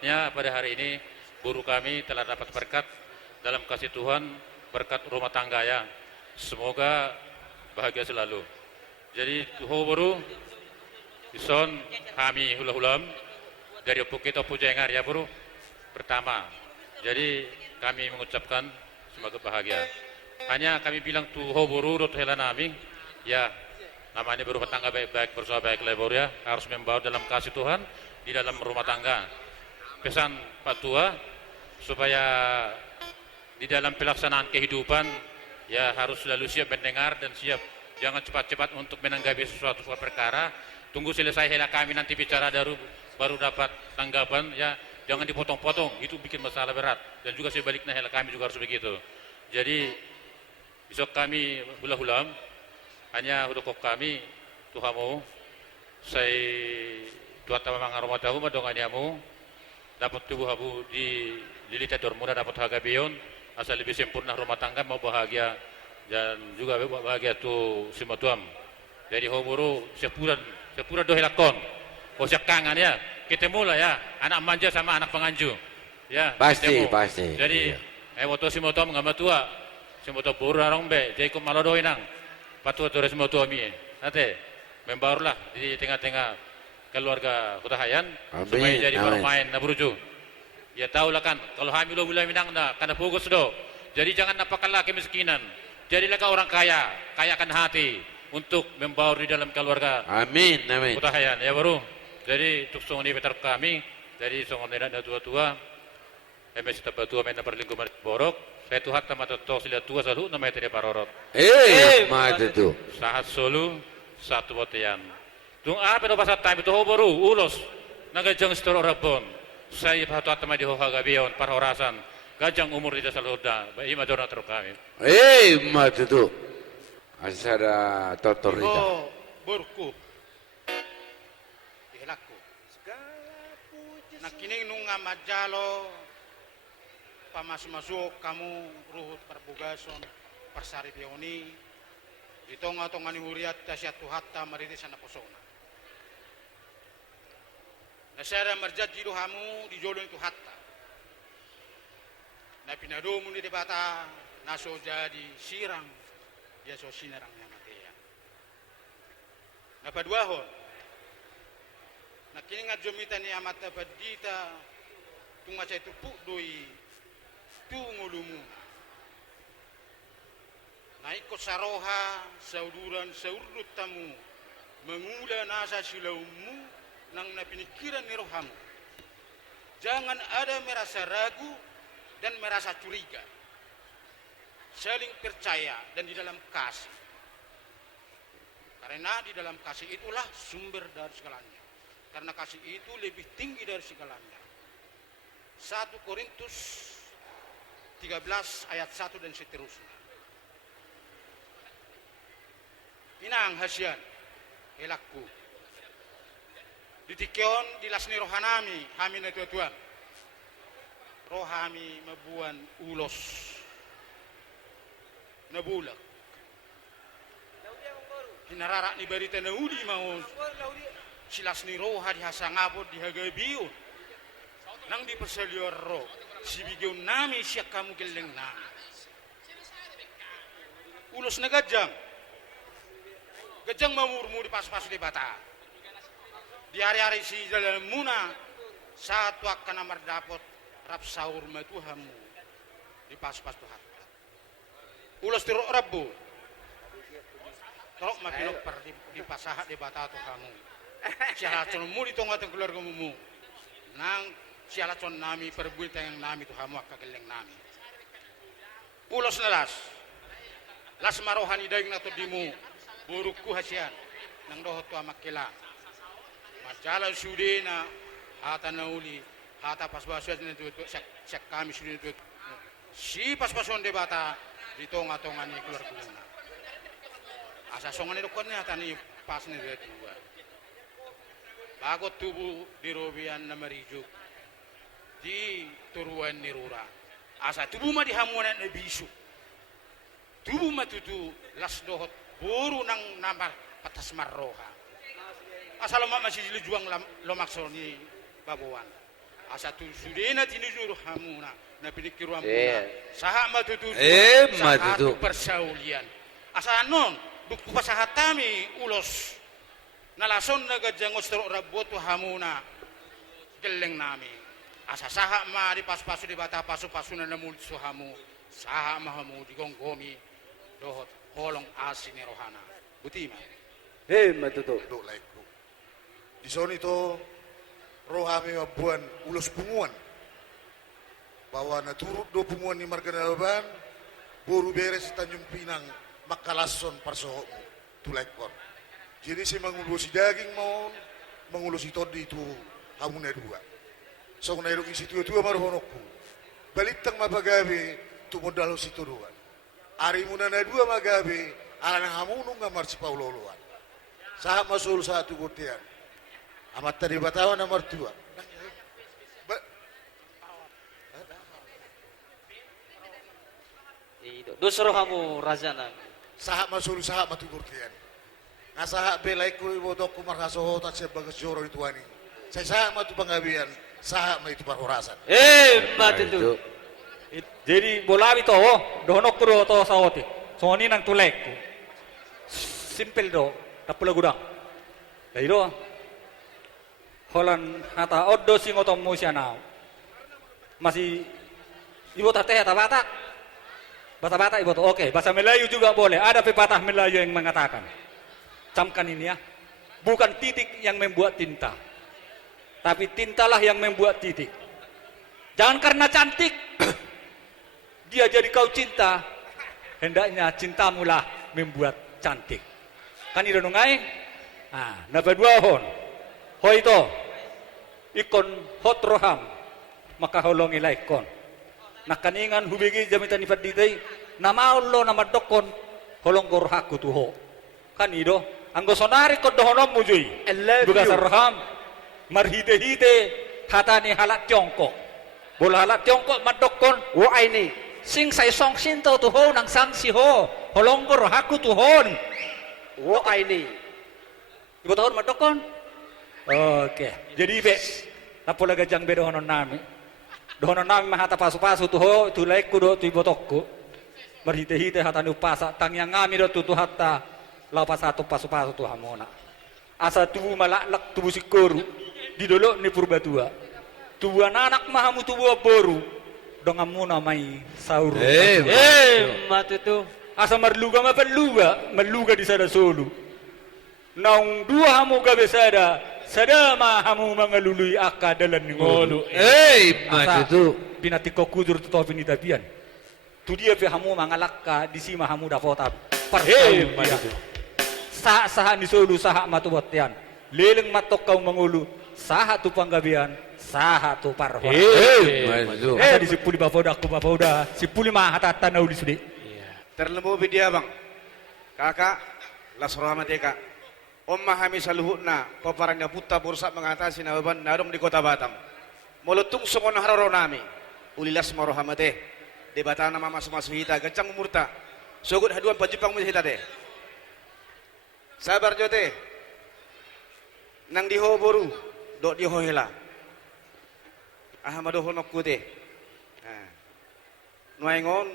tepatnya pada hari ini buruh kami telah dapat berkat dalam kasih Tuhan, berkat rumah tangga ya. Semoga bahagia selalu. Jadi tuho buruh ison kami hula-hulam dari Pukito Pujengar ya buruh. Pertama, jadi kami mengucapkan semoga bahagia. Hanya kami bilang tuho buruh rot hela nami ya, namanya berumah tangga baik-baik, berusaha baik lebur ya, harus membawa dalam kasih Tuhan di dalam rumah tangga. Pesan Pak Tua supaya di dalam pelaksanaan kehidupan ya harus selalu siap mendengar dan siap, jangan cepat-cepat untuk menanggapi sesuatu perkara. Tunggu selesai hela kami nanti bicara baru dapat tanggapan ya, jangan dipotong-potong, itu bikin masalah berat. Dan juga sebaliknya hela kami juga harus begitu. Jadi besok kami hula-hulam hanya hudukok kami tuhamu saya tuata memang aromatahu madonganiamu dapat tubuh habu di lilita dormuna dapat hagabion asal lebih sempurna rumah tangga mau bahagia dan juga bahagia tu simatuam. Jadi homuru sepura dohelakon kosiak kangen ya ketemu lah ya anak manja sama anak penganju ya Pasti. jadi waktu simatuam ngama tua simatuam buru arong be jadi kum malodoy nang patu tu simatuam mi nate membarulah di tengah-tengah keluarga Kutahayan supaya jadi bermain na beruju. Ya tahulah kan kalau hamil mulai minang na karena fokus do. Jadi jangan napakanlah kemiskinan. Jadilah kau orang kaya, kayakan hati untuk membaur di dalam keluarga. Amin. Kutahayan ya baru. Jadi untuk songon di petar kami, jadi songon tidak ada tua-tua. MS tua main perlingkuman borok. Saya tuhat sama toto sila tua selalu namanya tidak parorot. Mati tu. Sahat solu satu botian. Tung apa no pasat time itu baru ulos nagajang store rabon. Saya patu atama di hoha gabion parhorasan. Gajang umur di dasar loda. Bayi madona teruk kami. Mati tu. Asara totorita. Oh, burku. Ihelaku. Nakining nunga majalo pamasuk-masuk kamu ruhut perbugason persari pioni ditonga-tongani huriat tasyat tuhatta mariti sana posona. Nasara marjaji hamu di jolong itu hatta. Na pinadomu ni debata naso jadi sirang dia so sinarang yang matea. Na paduahon. Na kini ngajomita ni amata padita tunga cai tupuk doi tungulumu. Na ikut saroha sauduran saurut tamu mengula nasa silaumu nang napinikiran ni rohamu. Jangan ada merasa ragu dan merasa curiga. Saling percaya dan di dalam kasih. Karena di dalam kasih itulah sumber dari segalanya. Karena kasih itu lebih tinggi dari segalanya. 1 Korintus 13 ayat 1 dan seterusnya. Inang hasian elakku. Ditikion dilasni rohanami hamin na tuan. Rohami mabuan ulos. Nabulak. Hinararak ni barita na uli mau silasni roha dihasangapod dihagabiyon. Nang di perselior roh sibigyon nami siya kamu geleng nami. Ulos na gajang. Gajang mamurmu di pas-pas di bata. Di hari-hari si dalam muna satu akan amar dapot rap sahur matuhamu di pas-pas Tuhan. Ulos tirok rabu. Terok mapilok per di pasahat di bata Tuhamu. Sialacon mu di tonggatong keluarga mu. Nang sialacon nami perbuatan yang nami Tuhamu akageleng nami. Ulos nalas. Las marohani daing nato dimu. Burukku hasian nang dohot tu amakila. Majalah sudena hata nauli hata pas-pasan itu syak kami sudah itu si pas-pasan debata di tonga-tonga ni keluar kuluna. Asa songan itu konnya hata ni pas ni dua. Bagot tubuh di robian na marijuk di turuan nirura. Asa tubuh mah di hamuan na bisu. Tubuh mah tutu las dohot buru nang nama patas marroha. Asal mak masih juang lo maksud ni babuan. asa tu sudena tinujuru hamuna na pinikiru hamuna saha matutu matutu persaulian asa non duku pasahatami ulos nalason na gajangos tero rabotu hamuna geleng nami asa saha ma di pas-pasu di bata pasu-pasu na namulit suhamu saha mahamu di gonggomi dohot holong asini rohana butima matutu do laiku di soni to rohami mabuan ulos punguan bahwa naturut do punguan ni marganaban boru beres Tanjung Pinang makalason parsohomu tulaikon jadi si mangulusi daging maun mangulusi todi itu hamuna dua so nairuk isi tua maruhonoku balitang mapagabe tu modal situ dua ari munana dua magabe alang hamunu ngamar si pauloluan sahab masul satu gotian amat tadi batawan nomor 2 dosro kamu rajana sahab masul sahab matu gotian ngasaha belaiku ibodokku marhasoho tak sebagai joro ituani saya sahab matu panggabian sahab itu parhorasan matutu jadi bolawi to dohonok kuro to sawoti soni nang tulekku simple do tapula gudang dairo holan hata oddo singoto musianau masih ibu tateh bata bata ibu to oke bahasa Melayu juga boleh ada pepatah Melayu yang mengatakan camkan ini ya bukan titik yang membuat tinta tapi tintalah yang membuat titik jangan karena cantik dia jadi kau cinta hendaknya cintamulah membuat cantik kan itu nungai napa dua hon hoi to ikon hot roham maka holongi laikon nakaningan hubigi jamitan ifat ditai nama Allah nama dokon holong gorhaku tuho kan itu anggo sonari kod dohonom mujui buka sarham marhide-hide hatani halat tiongkok bola halat tiongkok madokon wo aini sing sai song sinto tuho nang sang si ho holong gorhaku tuhon wo aini ibu tahun madokon oke jadi be napola gajang be dohonon nami mahata pasu-pasu tuho tu laiku do tu ibu tokku marhite-hite hatani upasa tang yang ngami do tu hatta lapa satu pasu-pasu tu hamona asa tubuh malaklak tubuh sikoru di dolo ni purba tua tubuh anak mahamu tubuh boru dong amuna mai saur matutu asa marluga maluga di sada solu naung dua hamu gabe sada mahamu mangalului aka dalan ni ngolu matutu pinatiko kudur tu to pinitapian tu dia pe hamu mangalakka di sima hamu da fota matutu saha ni solu saha matuwatian leleng matok kau mangulu saha tu panggabian saha tu parho matutu di sipuli bapoda sipuli mah hatata nauli sudi terlembu dia bang kakak lasrohamateka memahami saluhutna paparangnya puta bursa mengatasi nababan narong di kota Batam molutung semua hararo nami ulilas marohamate di batana mama masuk hita gancang murta sogut haduan pajupang hita deh sabar jote nang diho boru dok diho hela ahamado honokku teh nuaingon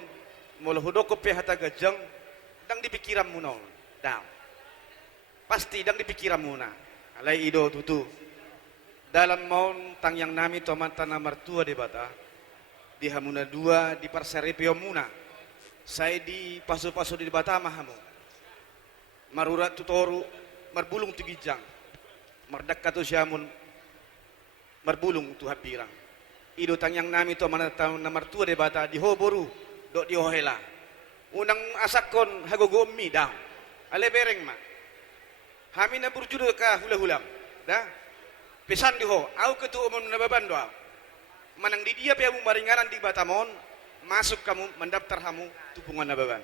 molo hudok pe hata gajang dang dipikiran munong dang pasti dang dipikiran muna alai ido tutu dalam maun tang yang nami to mantana martua de bata di hamuna dua di parsaripio muna saya di pasu-pasu di bata mahamu marurat tutoru marbulung tu gijang mardak katu syamun marbulung tu hapirang ido tang yang nami to mantana martua de bata di hoboru dok di hohela unang asakon hagogo mi dang ale bereng ma hamina burjudo ka hula-hulam dah pesan diho au ketu umum nababan doa manang di dia pe maringaran di Batamon masuk kamu mendaftar hamu tupungan nababan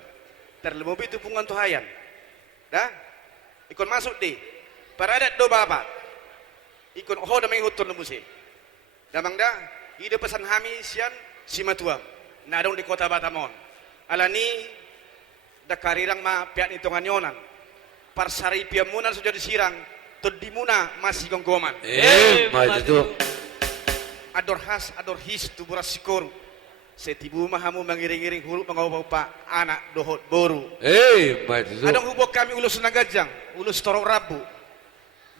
terlebih tupungan tuhayan dah ikon masuk di paradat do bapak ikon ho da may hutun musi damang dah ide pesan hami sian simatuam nadong di kota Batamon alani da karirang ma piat hitungan yonan parsari piamunan sudah disirang todimuna masih gonggoman matutu ador has ador his tu buras sikor setibu mahamu mengiring-iring hulu mengawau pa anak dohot boru Maju. adong hubok kami ulus nagajang ulus torok rabu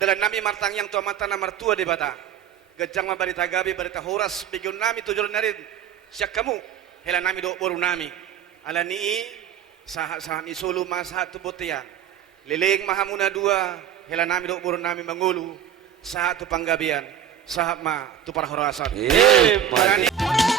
dalam nami martang yang tua mata na martua di bata gajang mabarita gabi barita horas bigyon nami tujuan narin siyak kamu hela nami dohot boru nami ala nii sahat ni solo masahat tu botian liling mahamuna dua hela nami dohot boru nami mangulu sahat tu panggabian sahat ma tu para horasan Maju.